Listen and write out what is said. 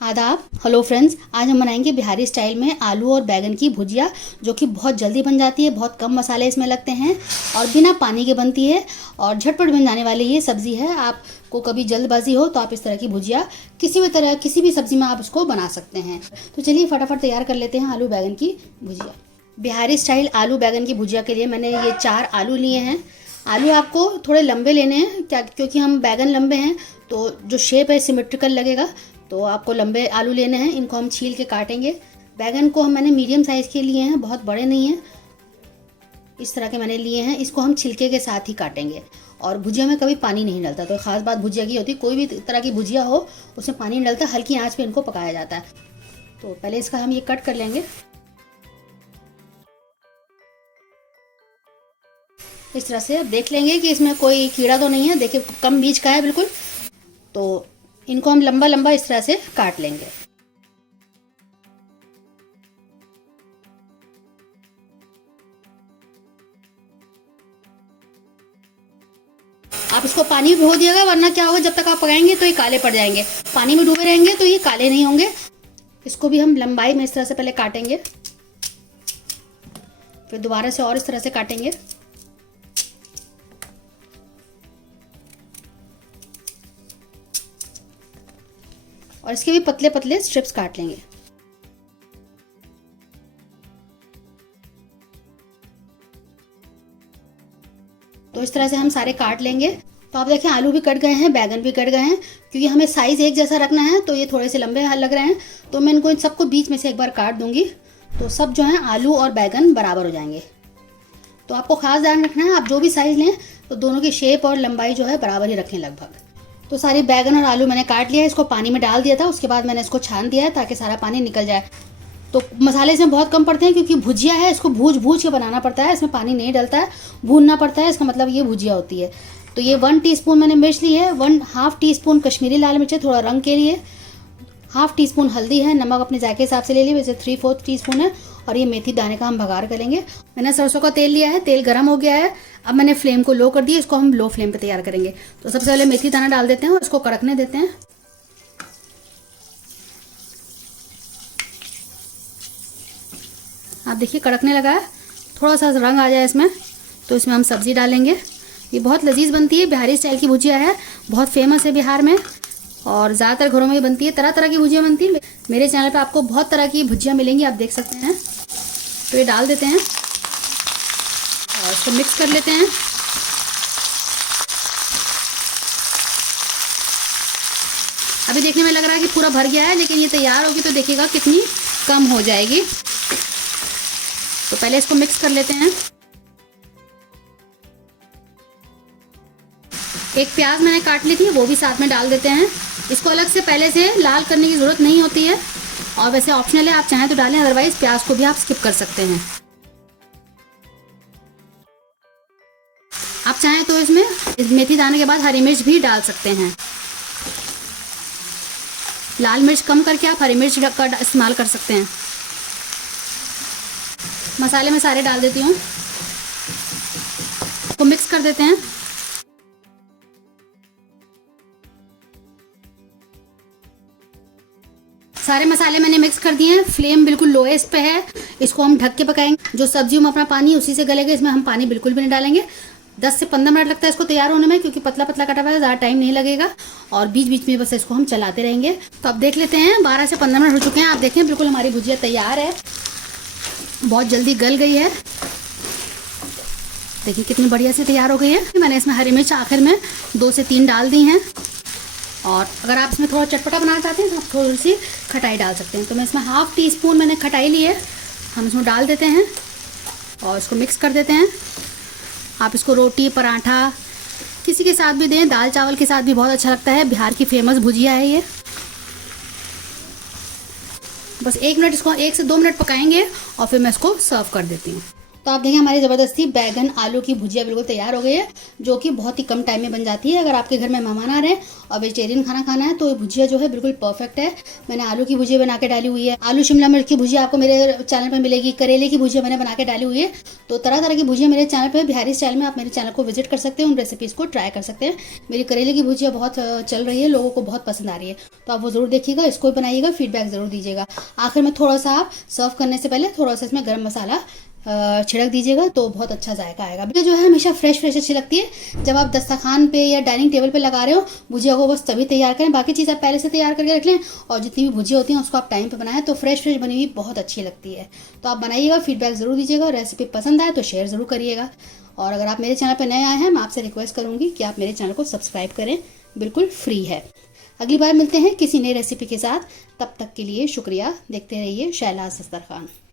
आदाब। Hello friends, आज हम बनाएंगे बिहारी स्टाइल में आलू और बैगन की भुजिया, जो कि बहुत जल्दी बन जाती है। बहुत कम मसाले इसमें लगते हैं और बिना पानी के बनती है और झटपट बन जाने वाली ये सब्ज़ी है। आपको कभी जल्दबाजी हो तो आप इस तरह की भुजिया किसी भी सब्ज़ी में आप इसको बना सकते हैं। तो चलिए फटाफट तैयार कर लेते हैं आलू बैगन की भुजिया। बिहारी स्टाइल आलू बैगन की भुजिया के लिए मैंने ये 4 आलू लिए हैं। आलू आपको थोड़े लंबे लेने हैं, क्या क्योंकि हम बैगन लंबे हैं तो जो शेप है सिमेट्रिकल लगेगा, तो आपको लंबे आलू लेने हैं। इनको हम छील के काटेंगे। बैगन को मैंने मीडियम साइज़ के लिए हैं, बहुत बड़े नहीं हैं, इस तरह के मैंने लिए हैं। इसको हम छिलके के साथ ही काटेंगे और भुजिया में कभी पानी नहीं डलता। तो ख़ास बात भुजिया की होती है, कोई भी तरह की भुजिया हो उसमें पानी नहीं डलता, हल्की आंच पे इनको पकाया जाता है। तो पहले इसका हम ये कट कर लेंगे इस तरह से। अब देख लेंगे कि इसमें कोई कीड़ा तो नहीं है। देखिए कम बीज का है बिल्कुल। तो इनको हम लंबा लंबा इस तरह से काट लेंगे। आप इसको पानी में भिगो दिएगा, वरना क्या होगा, जब तक आप पकाएंगे तो ये काले पड़ जाएंगे। पानी में डूबे रहेंगे तो ये काले नहीं होंगे। इसको भी हम लंबाई में इस तरह से पहले काटेंगे, फिर दोबारा से और इस तरह से काटेंगे। और इसके भी पतले पतले स्ट्रिप्स काट लेंगे। तो इस तरह से हम सारे काट लेंगे। तो आप देखें आलू भी कट गए हैं, बैगन भी कट गए हैं। क्योंकि हमें साइज़ एक जैसा रखना है तो ये थोड़े से लंबे लग रहे हैं, तो मैं इनको इन सबको बीच में से एक बार काट दूंगी, तो सब जो है आलू और बैगन बराबर हो जाएंगे। तो आपको खास ध्यान रखना है, आप जो भी साइज़ लें तो दोनों की शेप और लंबाई जो है बराबर ही रखें लगभग। तो सारी बैगन और आलू मैंने काट लिया है। इसको पानी में डाल दिया था, उसके बाद मैंने इसको छान दिया है ताकि सारा पानी निकल जाए। तो मसाले इसमें बहुत कम पड़ते हैं क्योंकि भुजिया है, इसको भूज के बनाना पड़ता है। इसमें पानी नहीं डलता है, भूनना पड़ता है। इसका मतलब ये भुजिया होती है। तो ये 1 टीस्पून मैंने मिर्च ली है, 1/2 टीस्पून कश्मीरी लाल मिर्च है थोड़ा रंग के लिए, 1/2 टीस्पून हल्दी है, नमक अपने जायके हिसाब से ले लिए, वैसे 3/4 टीस्पून है। और ये मेथी दाने का हम भगार करेंगे। मैंने सरसों का तेल लिया है, तेल गर्म हो गया है। अब मैंने फ्लेम को लो कर दिया, इसको हम लो फ्लेम पे तैयार करेंगे। तो सबसे पहले मेथी दाना डाल देते हैं और इसको कड़कने देते हैं। आप देखिए कड़कने लगा है, थोड़ा सा रंग आ जाए इसमें तो इसमें हम सब्ज़ी डालेंगे। ये बहुत लजीज बनती है, बिहारी स्टाइल की भुजिया है, बहुत फेमस है बिहार में और ज़्यादातर घरों में बनती है। तरह तरह की भुजिया बनती है। मेरे चैनल पे आपको बहुत तरह की भुजिया मिलेंगी, आप देख सकते हैं। तो ये डाल देते हैं और इसको मिक्स कर लेते हैं। अभी देखने में लग रहा है कि पूरा भर गया है, लेकिन ये तैयार होगी तो देखिएगा कितनी कम हो जाएगी। तो पहले इसको मिक्स कर लेते हैं। एक प्याज मैंने काट ली थी, वो भी साथ में डाल देते हैं। इसको अलग से पहले से लाल करने की ज़रूरत नहीं होती है और वैसे ऑप्शनल है, आप चाहें तो डालें, अदरवाइज प्याज को भी आप स्किप कर सकते हैं। आप चाहें तो इसमें मेथी दाने के बाद हरी मिर्च भी डाल सकते हैं। लाल मिर्च कम करके आप हरी मिर्च का इस्तेमाल कर सकते हैं। मसाले में सारे डाल देती हूँ, तो मिक्स कर देते हैं। सारे मसाले मैंने मिक्स कर दिए हैं। फ्लेम बिल्कुल लोएस्ट पे है। इसको हम ढक के पकाएंगे। जो सब्जियों में अपना पानी उसी से गलेगा, इसमें हम पानी बिल्कुल भी नहीं डालेंगे। 10 से 15 मिनट लगता है इसको तैयार होने में, क्योंकि पतला पतला कटा हुआ है, ज़्यादा टाइम नहीं लगेगा। और बीच बीच में बस इसको हम चलाते रहेंगे। तो अब देख लेते हैं, 12 से 15 मिनट हो चुके हैं। आप देखें बिल्कुल हमारी भुजिया तैयार है, बहुत जल्दी गल गई है। देखिए कितनी बढ़िया से तैयार हो गई है। मैंने इसमें हरी मिर्च आखिर में 2 से 3 डाल दी हैं। और अगर आप इसमें थोड़ा चटपटा बनाना चाहते हैं तो आप थोड़ी सी खटाई डाल सकते हैं। तो मैं इसमें 1/2 टीस्पून मैंने खटाई ली है, हम इसमें डाल देते हैं और इसको मिक्स कर देते हैं। आप इसको रोटी पराठा किसी के साथ भी दें, दाल चावल के साथ भी बहुत अच्छा लगता है। बिहार की फेमस भुजिया है ये। बस 1 मिनट, इसको 1 से 2 मिनट पकाएंगे और फिर मैं इसको सर्व कर देती हूँ। तो तो आप देखिए हमारी ज़बरदस्ती बैगन आलू की भुजिया बिल्कुल तैयार हो गई है, जो कि बहुत ही कम टाइम में बन जाती है। अगर आपके घर में मेहमान आ रहे हैं और वेजिटेरियन खाना खाना है तो ये भुजिया जो है बिल्कुल परफेक्ट है। मैंने आलू की भुजिया बना के डाली हुई है, आलू शिमला मिर्च की भुजिया आपको मेरे चैनल पर मिलेगी, करेले की भुजिया मैंने बना के डाली हुई है। तो तरह तरह की भुजिया मेरे चैनल पर, बिहारी स्टाइल में, आप मेरे चैनल को विजिट कर सकते हैं, उन रेसिपीज़ को ट्राई कर सकते हैं। मेरी करेले की भुजिया बहुत चल रही है, लोगों को बहुत पसंद आ रही है, तो आप वो ज़रूर देखिएगा, इसको बनाइएगा, फीडबैक ज़रूर दीजिएगा। आखिर में थोड़ा सा आप सर्व करने से पहले थोड़ा सा इसमें गर्म मसाला छिड़क दीजिएगा तो बहुत अच्छा जायका आएगा। भुजिया जो है हमेशा फ्रेश फ्रेश अच्छी लगती है। जब आप दस्तरखान पे या डाइनिंग टेबल पे लगा रहे हो भुजिया को, बस तभी तैयार करें, बाकी चीज़ आप पहले से तैयार करके रख लें, और जितनी भी भुजिया होती हैं उसको आप टाइम पे बनाएं तो फ्रेश फ्रेश बनी हुई बहुत अच्छी लगती है। तो आप बनाइएगा, फीडबैक ज़रूर दीजिएगा, और रेसिपी पसंद आए तो शेयर ज़रूर करिएगा। और अगर आप मेरे चैनल पर नए आए हैं, मैं आपसे रिक्वेस्ट करूँगी कि आप मेरे चैनल को सब्सक्राइब करें, बिल्कुल फ्री है। अगली बार मिलते हैं किसी नई रेसिपी के साथ, तब तक के लिए शुक्रिया। देखते रहिए शैलाज़ दस्तरखान।